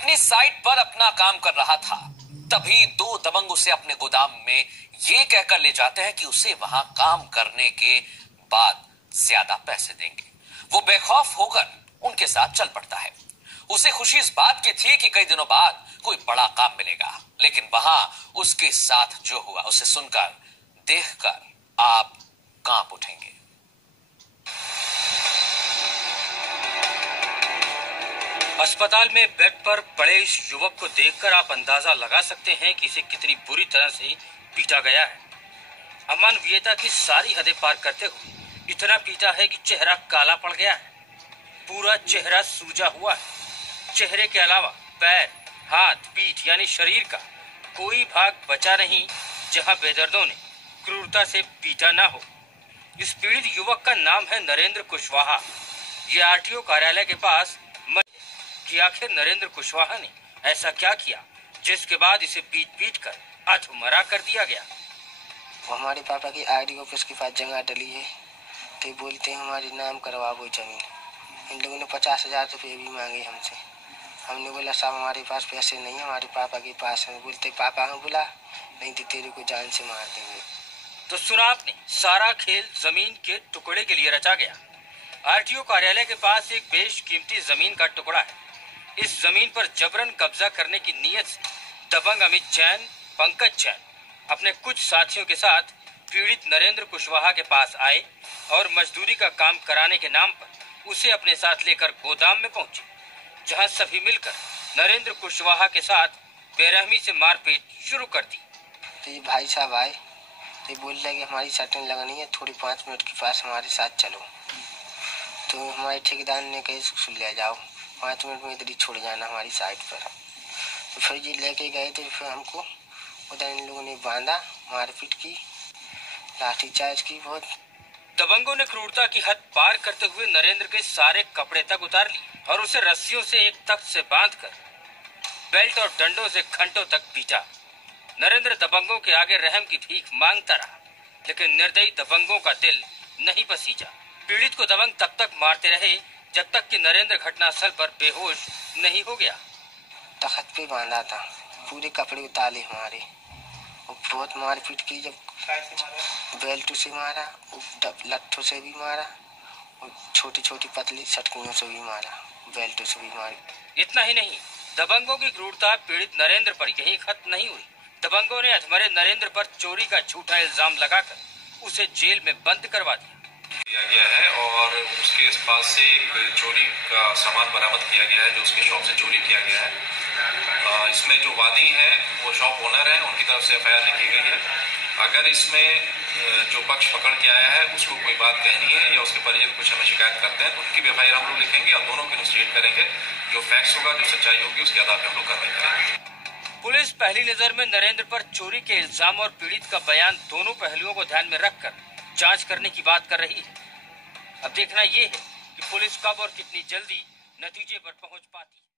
अपनी साइट पर अपना काम कर रहा था, तभी दो दबंग उसे अपने गोदाम में ये कहकर ले जाते हैं कि उसे वहां काम करने के बाद ज्यादा पैसे देंगे। वो बेखौफ होकर उनके साथ चल पड़ता है। उसे खुशी इस बात की थी कि कई दिनों बाद कोई बड़ा काम मिलेगा, लेकिन वहां उसके साथ जो हुआ उसे सुनकर, देखकर आप कांप उठेंगे। अस्पताल में बेड पर पड़े इस युवक को देखकर आप अंदाजा लगा सकते हैं कि इसे कितनी बुरी तरह से पीटा गया है। अमानवीयता की सारी हदें पार करते हुए इतना पीटा है कि चेहरा काला पड़ गया है। पूरा चेहरा सूजा हुआ है। चेहरे के अलावा पैर, हाथ, पीठ यानी शरीर का कोई भाग बचा नहीं जहां बेदर्दों ने क्रूरता से पीटा ना हो। इस पीड़ित युवक का नाम है नरेंद्र कुशवाहा। ये आरटीओ कार्यालय के पास कि आखिर नरेंद्र कुशवाहा ने ऐसा क्या किया जिसके बाद इसे पीट कर अधमरा कर दिया गया। वो हमारे पापा की आरडी ऑफिस के पास जगह डली है, तो बोलते हैं हमारे नाम करवा वो जमीन। इन लोगों ने 50,000 रुपये भी मांगे हमसे। हमने बोला साहब हमारे पास पैसे नहीं है, हमारे पापा के पास है। बोलते पापा ने बोला नहीं तो तेरे को जान से मार देंगे। तो सुना आपने, सारा खेल जमीन के टुकड़े के लिए रचा गया। आरटीओ कार्यालय के पास एक बेशकीमती जमीन का टुकड़ा है। इस जमीन पर जबरन कब्जा करने की नीयत से दबंग अमित जैन, पंकज जैन अपने कुछ साथियों के साथ पीड़ित नरेंद्र कुशवाहा के पास आए और मजदूरी का काम कराने के नाम पर उसे अपने साथ लेकर गोदाम में पहुंचे, जहां सभी मिलकर नरेंद्र कुशवाहा के साथ बेरहमी से मारपीट शुरू कर दी। तो ये भाई साहब आए तो बोल रहे कि हमारी शर्टें लगनी है, थोड़ी 5 मिनट के पास हमारे साथ चलो। तो हमारे ठेकेदार ने कही सुन ले जाओ, 5 मिनट में इधर ही छोड़ जाना हमारी साइड पर। तो फिर ये लेके गए थे, फिर हमको उधर इन लोगों ने बांधा, मारपीट की, लाठीचार्ज की बहुत। दबंगों ने क्रूरता की हद पार करते हुए नरेंद्र के सारे कपड़े तक उतार लिए और उसे रस्सियों से एक तख्त से बांधकर बेल्ट और डंडों से घंटों तक पीटा। नरेंद्र दबंगों के आगे रहम की भीख मांगता रहा, लेकिन निर्दयी दबंगों का दिल नहीं पसीजा। पीड़ित को दबंग तब तक मारते रहे जब तक कि नरेंद्र घटनास्थल पर बेहोश नहीं हो गया। तख्त पे बांधा था, पूरे कपड़े उतारे हमारे, बहुत मारपीट की। जब बेल्ट से मारा, लट्ठों से भी मारा, और छोटी छोटी पतली सटकियों से भी मारा, बेल्ट से भी मारी। इतना ही नहीं, दबंगों की क्रूरता पीड़ित नरेंद्र पर यही खत्म नहीं हुई। दबंगों ने अधमरे नरेंद्र पर चोरी का झूठा इल्जाम लगाकर उसे जेल में बंद करवा दिया गया है और उसके पास से एक चोरी का सामान बरामद किया गया है जो उसके शॉप से चोरी किया गया है। इसमें जो वादी हैं वो शॉप ओनर हैं, उनकी तरफ से एफआईआर लिखी गई है। अगर इसमें जो पक्ष पकड़ के आया है उसको कोई बात कहनी है या उसके परिजन कुछ हमें शिकायत करते हैं तो उनकी भी एफआईआर हम लोग लिखेंगे और दोनों को इन्वेस्टिगेट करेंगे। जो फैक्ट्स होगा, जो सच्चाई होगी, उसके आधार पर हम लोग कार्रवाई करेंगे। पुलिस पहली नजर में नरेंद्र पर चोरी के इल्जाम और पीड़ित का बयान दोनों पहलुओं को ध्यान में रखकर जांच करने की बात कर रही है। अब देखना ये है कि पुलिस कब और कितनी जल्दी नतीजे पर पहुंच पाती है।